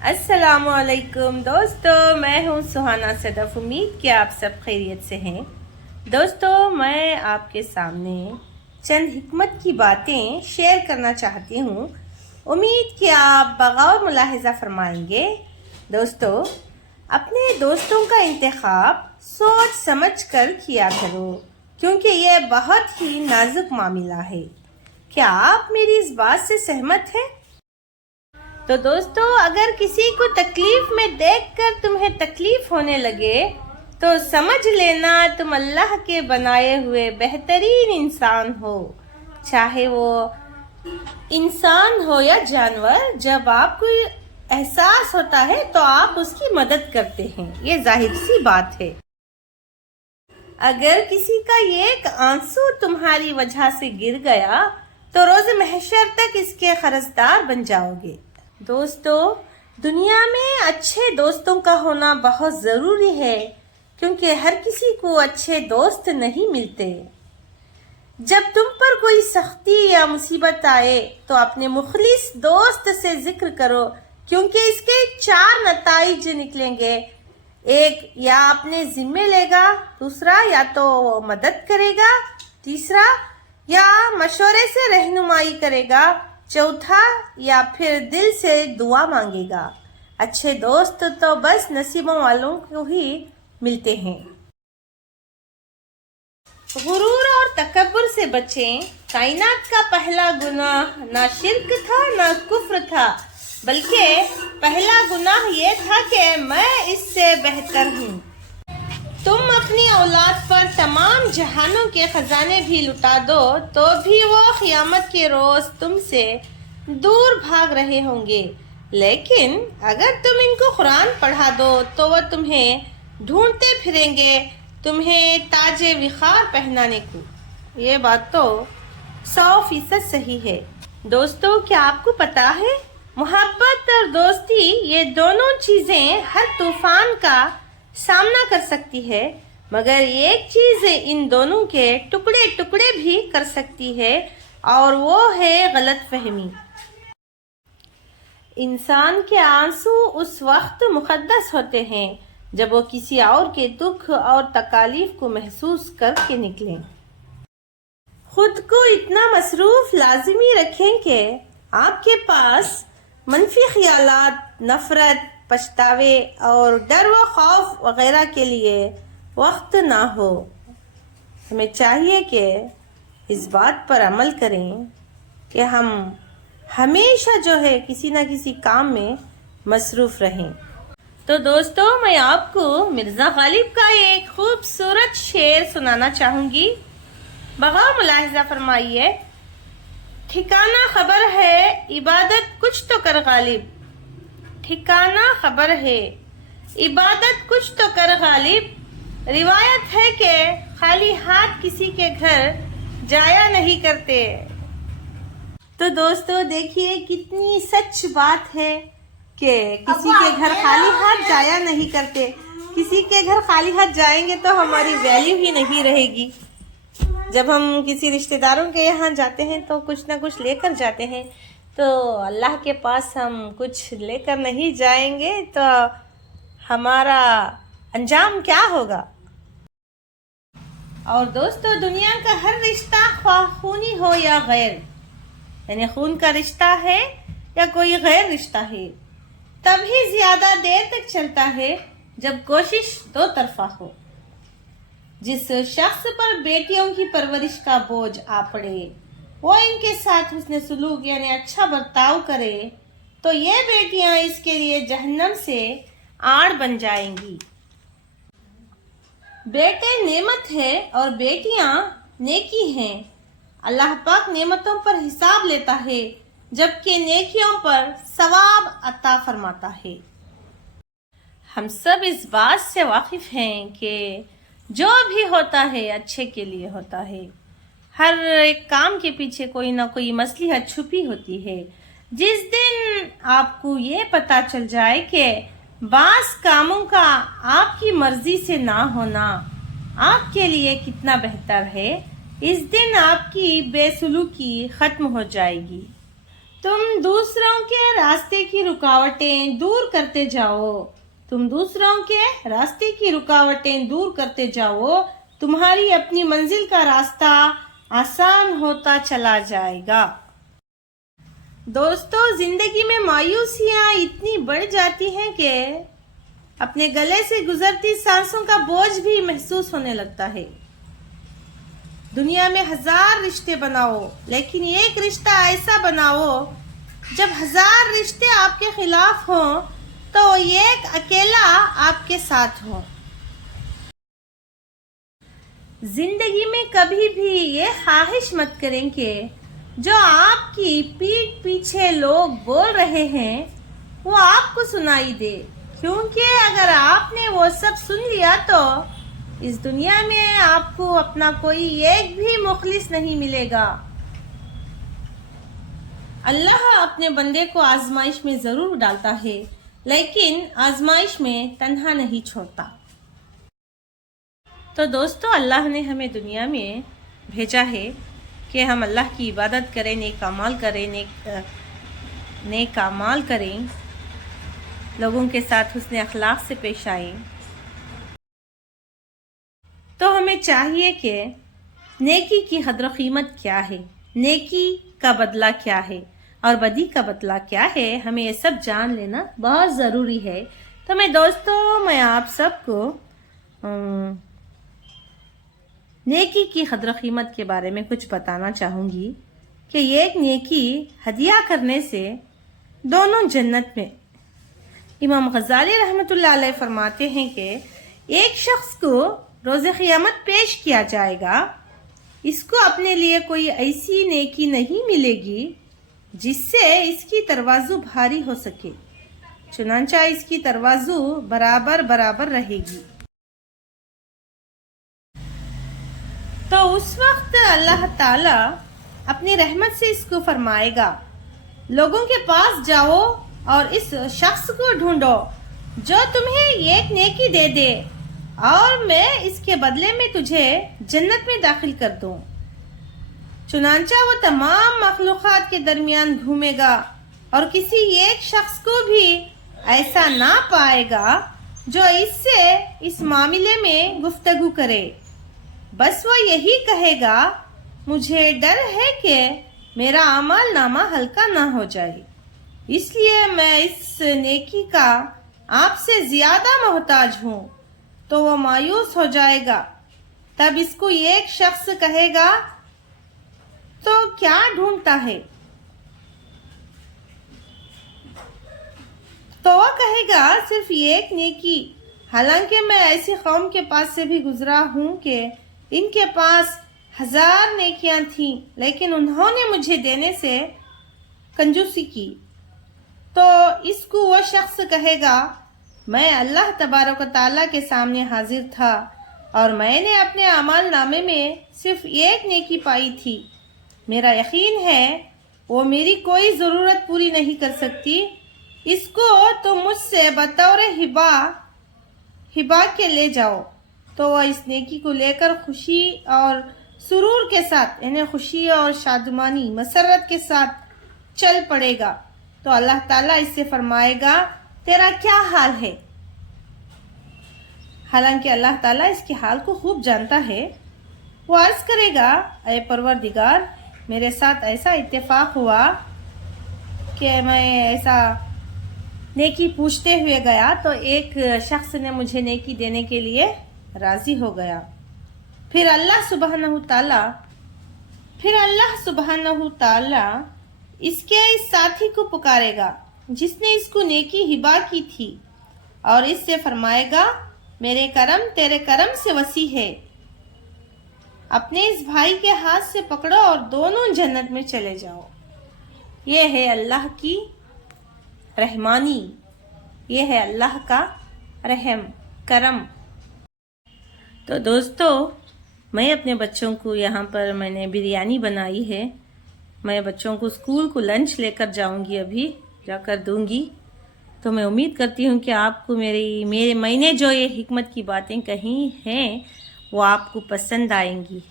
السلام علیکم دوستو، میں ہوں سہانا صدف۔ امید کہ آپ سب خیریت سے ہیں۔ دوستو، میں آپ کے سامنے چند حکمت کی باتیں شیئر کرنا چاہتی ہوں۔ امید کہ آپ بغور ملاحظہ فرمائیں گے۔ دوستو، اپنے دوستوں کا انتخاب سوچ سمجھ کر کیا کرو، کیونکہ یہ بہت ہی نازک معاملہ ہے۔ کیا آپ میری اس بات سے سہمت ہیں؟ تو دوستو، اگر کسی کو تکلیف میں دیکھ کر تمہیں تکلیف ہونے لگے تو سمجھ لینا تم اللہ کے بنائے ہوئے بہترین انسان ہو، چاہے وہ انسان ہو یا جانور۔ جب آپ کو احساس ہوتا ہے تو آپ اس کی مدد کرتے ہیں، یہ ظاہر سی بات ہے۔ اگر کسی کا ایک آنسو تمہاری وجہ سے گر گیا تو روز محشر تک اس کے قرضدار بن جاؤ گے۔ دوستو، دنیا میں اچھے دوستوں کا ہونا بہت ضروری ہے، کیونکہ ہر کسی کو اچھے دوست نہیں ملتے۔ جب تم پر کوئی سختی یا مصیبت آئے تو اپنے مخلص دوست سے ذکر کرو، کیونکہ اس کے 4 نتائج نکلیں گے۔ ایک، یا اپنے ذمے لے گا، دوسرا یا تو مدد کرے گا، تیسرا یا مشورے سے رہنمائی کرے گا، چوتھا یا پھر دل سے دعا مانگے گا۔ اچھے دوست تو بس نصیبوں والوں کو ہی ملتے ہیں۔ غرور اور تکبر سے بچیں۔ کائنات کا پہلا گناہ نہ شرک تھا نہ کفر تھا، بلکہ پہلا گناہ یہ تھا کہ میں اس سے بہتر ہوں۔ تم اپنی اولاد پر تمام جہانوں کے خزانے بھی لٹا دو تو بھی وہ قیامت کے روز تم سے دور بھاگ رہے ہوں گے، لیکن اگر تم ان کو قرآن پڑھا دو تو وہ تمہیں ڈھونڈتے پھریں گے، تمہیں تاج وقار پہنانے کو۔ یہ بات تو 100% صحیح ہے۔ دوستو، کیا آپ کو پتا ہے محبت اور دوستی یہ دونوں چیزیں ہر طوفان کا سامنا کر سکتی ہے، مگر ایک چیز ان دونوں کے ٹکڑے ٹکڑے بھی کر سکتی ہے، اور وہ ہے غلط فہمی۔ انسان کے آنسو اس وقت مقدس ہوتے ہیں جب وہ کسی اور کے دکھ اور تکالیف کو محسوس کر کے نکلیں۔ خود کو اتنا مصروف لازمی رکھیں کہ آپ کے پاس منفی خیالات، نفرت، پچھتاوے اور ڈر و خوف وغیرہ کے لیے وقت نہ ہو۔ ہمیں چاہیے کہ اس بات پر عمل کریں کہ ہم ہمیشہ جو ہے کسی نہ کسی کام میں مصروف رہیں۔ تو دوستو، میں آپ کو مرزا غالب کا ایک خوبصورت شعر سنانا چاہوں گی، بغور ملاحظہ فرمائیے۔ ٹھکانہ خبر ہے عبادت کچھ تو کر غالب، ٹھکانہ خبر ہے عبادت کچھ تو کر غالب، روایت ہے کہ خالی ہاتھ کسی کے گھر جایا نہیں کرتے۔ تو دوستو، دیکھیے کتنی سچ بات ہے کہ کسی کے گھر خالی ہاتھ جایا نہیں کرتے۔ کسی کے گھر خالی ہاتھ جائیں گے تو ہماری ویلیو ہی نہیں رہے گی۔ جب ہم کسی رشتہ داروں کے یہاں جاتے ہیں تو کچھ نہ کچھ لے کر جاتے ہیں، تو اللہ کے پاس ہم کچھ لے کر نہیں جائیں گے تو ہمارا انجام کیا ہوگا؟ اور دوستو، دنیا کا ہر رشتہ خواہ خونی ہو یا غیر، یعنی خون کا رشتہ ہے یا کوئی غیر رشتہ ہے، تبھی زیادہ دیر تک چلتا ہے جب کوشش 2 طرفہ ہو۔ جس شخص پر بیٹیوں کی پرورش کا بوجھ آ پڑے، وہ ان کے ساتھ حسن سلوک یعنی اچھا برتاؤ کرے، تو یہ بیٹیاں اس کے لیے جہنم سے آڑ بن جائیں گی۔ بیٹے نعمت ہے اور بیٹیاں نیکی ہیں۔ اللہ پاک نعمتوں پر حساب لیتا ہے، جبکہ نیکیوں پر ثواب عطا فرماتا ہے۔ ہم سب اس بات سے واقف ہیں کہ جو بھی ہوتا ہے اچھے کے لیے ہوتا ہے۔ ہر ایک کام کے پیچھے کوئی نہ کوئی مصلحت چھپی ہوتی ہے۔ جس دن آپ کو یہ پتہ چل جائے کہ بعض کاموں کا آپ کی مرضی سے نہ ہونا آپ کے لیے کتنا بہتر ہے، اس دن آپ کی بے سلوکی ختم ہو جائے گی۔ तुम दूसरों के रास्ते की रुकावटें दूर करते जाओ। तुम दूसरों के रास्ते की रुकावटें दूर करते जाओ, तुम्हारी अपनी मंजिल का रास्ता आसान होता चला जाएगा। दोस्तों, जिंदगी में मायूसियाँ इतनी बढ़ जाती हैं कि अपने गले से गुजरती सांसों का बोझ भी महसूस होने लगता है। दुनिया में 1000 रिश्ते बनाओ, लेकिन एक रिश्ता ऐसा बनाओ जब 1000 रिश्ते आपके खिलाफ हों तो एक अकेला आपके साथ हो। जिंदगी में कभी भी ये ख्वाहिश मत करें कि जो आपकी पीठ पीछे लोग बोल रहे हैं वो आपको सुनाई दे, क्योंकि अगर आपने वो सब सुन लिया तो इस दुनिया में आपको अपना कोई एक भी मुखलिस नहीं मिलेगा। अल्लाह अपने बंदे को आजमाइश में ज़रूर डालता है, लेकिन आजमाइश में तन्हा नहीं छोड़ता। तो दोस्तों, अल्लाह ने हमें दुनिया में भेजा है कि हम अल्लाह की इबादत करें, नेक अमाल करें, लोगों के साथ हुस्न अखलाक से पेश आएं। तो हमें चाहिए कि नेकी की कद्र कीमत क्या है, नेकी का बदला क्या है और बदी का बदला क्या है, हमें ये सब जान लेना बहुत ज़रूरी है। तो मैं आप सबको नेकी की कद्र कीमत के बारे में कुछ बताना चाहूँगी कि एक नेकी हदिया करने से दोनों जन्नत में। इमाम गज़ाली रहमतुल्लाह अलैह फरमाते हैं कि एक शख्स को रोज़े क़यामत पेश किया जाएगा, इसको अपने लिए कोई ऐसी नेकी नहीं मिलेगी जिससे इसकी तराजू भारी हो सके, चुनांचा इसकी तराजू बराबर बराबर रहेगी। तो उस वक्त अल्लाह ताला अपनी रहमत से इसको फरमाएगा, लोगों के पास जाओ और इस शख्स को ढूंढो जो तुम्हें एक नेकी दे दे और मैं इसके बदले में तुझे जन्नत में दाखिल कर दूं। चुनांचा वो तमाम मखलूक़ात के दरमियान घूमेगा और किसी एक शख्स को भी ऐसा ना पाएगा जो इससे इस मामले में गुफ्तगू करे। बस वो यही कहेगा, मुझे डर है कि मेरा अमल नामा हल्का ना हो जाए, इसलिए मैं इस नेकी का आपसे ज्यादा मोहताज हूँ। तो वो मायूस हो जाएगा। तब इसको एक शख्स कहेगा, तो क्या ढूंढता है? तो वो कहेगा, सिर्फ एक नेकी। हालांकि मैं ऐसी कौम के पास से भी गुजरा हूँ कि इनके पास 1000 नेकियां थीं, लेकिन उन्होंने मुझे देने से कंजूसी की। तो इसको वो शख्स कहेगा, मैं अल्लाह तबारक व तआला के सामने हाजिर था और मैंने अपने अमाल नामे में सिर्फ एक नेकी पाई थी। मेरा यकीन है वो मेरी कोई ज़रूरत पूरी नहीं कर सकती। इसको तुम मुझसे बतौर हिबा के ले जाओ। तो वह इस नेकी को लेकर खुशी और सुरूर के साथ, यानी खुशी और शादमानी मसरत के साथ चल पड़ेगा। तो अल्लाह ताला इससे फरमाएगा, तेरा क्या हाल है? हालांकि अल्लाह ताला इसके हाल को खूब जानता है। वो अर्ज करेगा, ऐ परवरदिगार, मेरे साथ ऐसा इत्तेफाक हुआ कि मैं ऐसा नेकी पूछते हुए गया तो एक शख्स ने मुझे नेकी देने के लिए राजी हो गया। फिर अल्लाह सुबहानहू ताला इसके इस साथी को पुकारेगा जिसने इसको नेकी हिबा की थी और इससे फरमाएगा, मेरे करम तेरे करम से वसी है, अपने इस भाई के हाथ से पकड़ो और दोनों जन्नत में चले जाओ। ये है अल्लाह की रहमानी, ये है अल्लाह का रहम करम। तो दोस्तों, मैं अपने बच्चों को यहाँ पर मैंने बिरयानी बनाई है। मैं बच्चों को स्कूल को लंच लेकर जाऊंगी, अभी जाकर दूंगी। तो मैं उम्मीद करती हूँ कि आपको मैंने जो ये हिकमत की बातें कही हैं वो आपको पसंद आएंगी,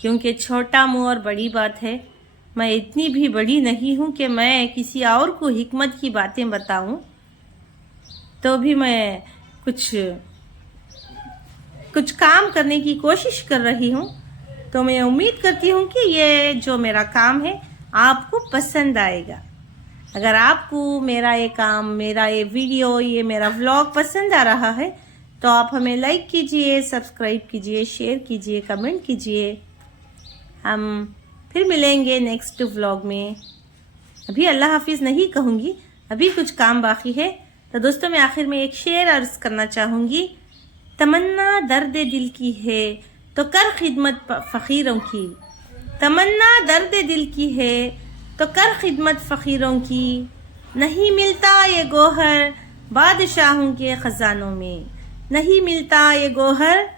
क्योंकि छोटा मुँह और बड़ी बात है। मैं इतनी भी बड़ी नहीं हूँ कि मैं किसी और को हिकमत की बातें बताऊँ, तो भी मैं कुछ काम करने की कोशिश कर रही हूँ। तो मैं उम्मीद करती हूँ कि ये जो मेरा काम है आपको पसंद आएगा। अगर आपको मेरा ये काम, मेरा ये वीडियो, ये मेरा व्लॉग पसंद आ रहा है तो आप हमें लाइक कीजिए, सब्सक्राइब कीजिए, शेयर कीजिए, कमेंट कीजिए। हम फिर मिलेंगे नेक्स्ट व्लॉग में। अभी अल्लाह हाफिज़ नहीं कहूँगी, अभी कुछ काम बाकी है। तो दोस्तों, मैं आखिर में एक शेर अर्ज़ करना चाहूँगी। तमन्ना दर्द दिल की है तो कर खिदमत फ़कीरों की, तमन्ना दर्द दिल की है तो कर खिदमत फ़कीरों की। नहीं मिलता ये गोहर बादशाहों के ख़ज़ानों में, नहीं मिलता ये गोहर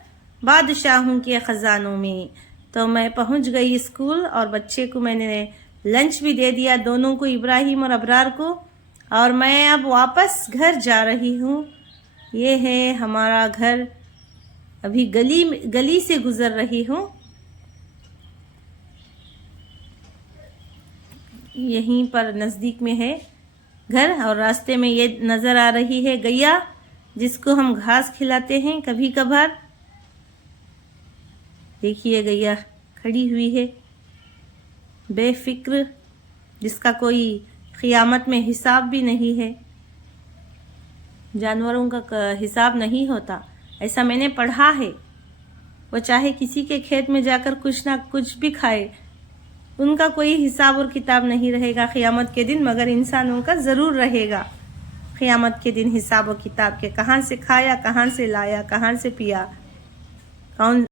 बादशाहों के ख़ज़ानों में। तो मैं पहुंच गई स्कूल और बच्चे को मैंने लंच भी दे दिया, दोनों को, इब्राहिम और अबरार को। और मैं अब वापस घर जा रही हूँ। ये है हमारा घर। अभी गली से गुज़र रही हूँ। यहीं पर नज़दीक में है घर और रास्ते में ये नज़र आ रही है गैया, जिसको हम घास खिलाते हैं कभी कभार। देखिए गैया खड़ी हुई है बेफिक्र, जिसका कोई क़ियामत में हिसाब भी नहीं है। जानवरों का हिसाब नहीं होता, ऐसा मैंने पढ़ा है। वो चाहे किसी के खेत में जाकर कुछ ना कुछ भी खाए, उनका कोई हिसाब और किताब नहीं रहेगा क़ियामत के दिन, मगर इंसानों का ज़रूर रहेगा क़ियामत के दिन हिसाब और किताब के। कहाँ से खाया, कहाँ से लाया, कहाँ से पिया, कौन